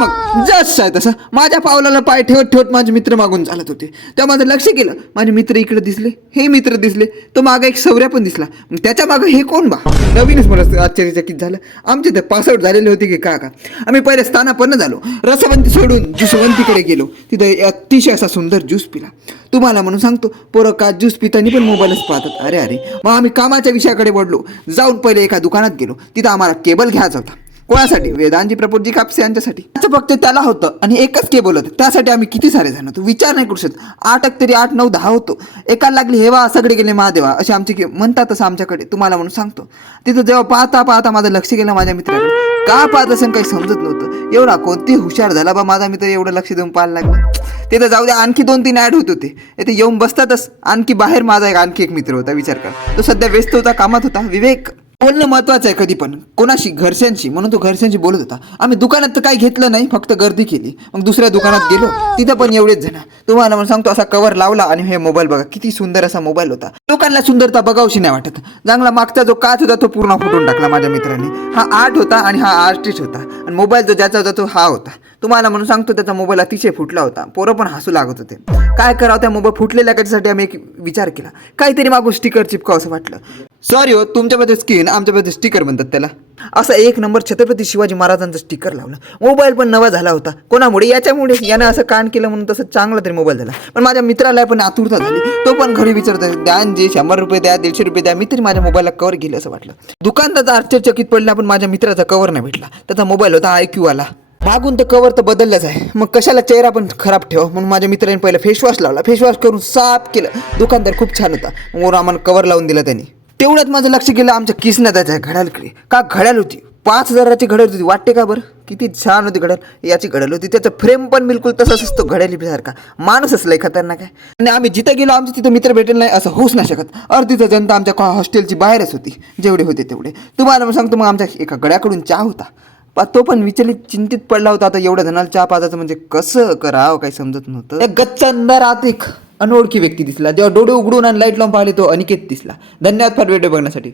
मग जस्ट आहे तसं माझ्या पावलाला पाय ठेवत ठेवत माझे मित्र मागून चालत होते. तेव्हा माझं लक्ष गेलं, माझे मित्र इकडे दिसले, हे मित्र दिसले, तो मागे एक सौर्या पण दिसला. मग त्याच्या मागे हे कोण बा? नवीनच मला आश्चर्यचकित झालं. आमचे ते पासआउट झालेले होते की का आम्ही पहिले स्थानापन्न झालो. रसवंती सोडून ज्यूसवंतीकडे गेलो. तिथे अतिशय असा सुंदर ज्यूस पिला. तुम्हाला म्हणून सांगतो, पोरं का ज्यूस पितानी पण मोबाईलच पाहतात. अरे मग आम्ही कामाच्या विषयाकडे वळलो. जाऊन पहिले एका दुकानात गेलो. तिथं आम्हाला केबल घ्यायचा होता. कोणासाठी? वेदांजी प्रपोजी कापसे यांच्यासाठी. असं फक्त त्याला होतं आणि एकच केबल होतं. त्यासाठी आम्ही किती सारे जण होतो विचार नाही करू शकत. 8 तरी 8, 9, 10 होतो. एकाला लागली हेवा सगळे गेले महादेवा असे आमचे म्हणतात. तसं आमच्याकडे तुम्हाला म्हणून सांगतो, तिथं जेव्हा पाहता पाहता माझं लक्ष गेलं माझ्या मित्राकडे. का पाहत असेल काही समजत नव्हतं. एवढा कोणती हुशार झाला बा माझा मित्र, एवढं लक्ष देऊन पाहायला लागला. तिथं जाऊ द्या, आणखी 2-3 ॲड होत होते. इथे येऊन बसतातच. आणखी बाहेर माझा आणखी एक मित्र होता. विचार कर, तो सध्या व्यस्त होता, कामात होता. विवेक. बोलणं महत्वाचं आहे कधी पण, कोणाशी? घरच्यांशी. म्हणून तो घरच्यांशी बोलत होता. आम्ही दुकानात तर काही घेतलं नाही, फक्त गर्दी केली. मग दुसऱ्या दुकानात गेलो, तिथं पण एवढेच जण. तुम्हाला म्हणून सांगतो, असा कव्हर लावला आणि हे मोबाईल बघा, किती सुंदर असा मोबाईल होता. लोकांना सुंदरता बघावशी नाही वाटत. चांगला मागचा जो काच होता तो पूर्ण फुटून टाकला माझ्या मित्राने. हा आर्ट होता आणि हा आर्टिस्ट होता. आणि मोबाईल जो ज्याचा होता तो हा होता. तुम्हाला म्हणून सांगतो, त्याचा मोबाईल अतिशय फुटला होता. पोरं पण हसू लागत होते. काय करावं त्या मोबाईल फुटलेल्या कशासाठी आम्ही एक विचार केला. काहीतरी मागून स्टिकर चिपकावं असं वाटलं. सॉरी हो, तुमच्यामध्ये स्किन, आमच्यामध्ये स्टिकर म्हणतात त्याला. असं 1 नंबर छत्रपती शिवाजी महाराजांचं स्टिकर लावलं. मोबाईल पण नवा झाला होता. कोणामुळे? याच्यामुळे. यानं असं कान केलं म्हणून तसं चांगला तरी मोबाईल झाला. पण माझ्या मित्राला पण आतुरता झाली. तो पण घरी विचारत द्या, 100 रुपये द्या, 150 रुपये द्या. मी तरी माझ्या मोबाईलला कवर गेलं असं वाटलं. दुकानदाराचा आश्चर्यचकित पडला, पण माझ्या मित्राचा कवर नाही भेटला. त्याचा मोबाईल होता IQ वाला. मागून तर कवर तर बदललाच आहे. मग कशाला चेहरा पण खराब ठेवा म्हणून माझ्या मित्राने पहिलं फेसवॉश लावला. फेसवॉश करून साफ केलं. दुकानदार खूप छान होता. मग आम्हाला कवर लावून दिला त्यांनी. तेवढ्यात माझं लक्ष गेलं आमच्या किसना त्याच्या घड्याळकडे. का घड्याळ होती? 5,000ची घड्याळ होती. वाटते का बरं? किती छान होती घड्याळ. याची घड्याळ होती. त्याचं फ्रेम पण बिलकुल तसाच असतो घड्याळीसारखा. माणूसच लय खतरनाक आहे. आणि आम्ही जिथं गेलो आमचं तिथं मित्र भेटेल नाही असं होऊच नाही शकत. अर्धीचं जनता आमच्या हॉस्टेलची बाहेरच होती. जेवढे होते तेवढे. तुम्हाला सांगतो, मग आमच्या एका गड्याकडून चहा होता. तो पण विचलित चिंतित पडला होता. आता एवढ्या जणाला चहा पाजायचं म्हणजे कसं करावं काही समजत नव्हतं. एक गच्च अंधारात एक अनोळखी व्यक्ती दिसला. जेव्हा डोळे उघडून आणि लाईट लावून पाहिले तो अनिकेत दिसला. धन्यवाद फार व्हिडिओ बघण्यासाठी.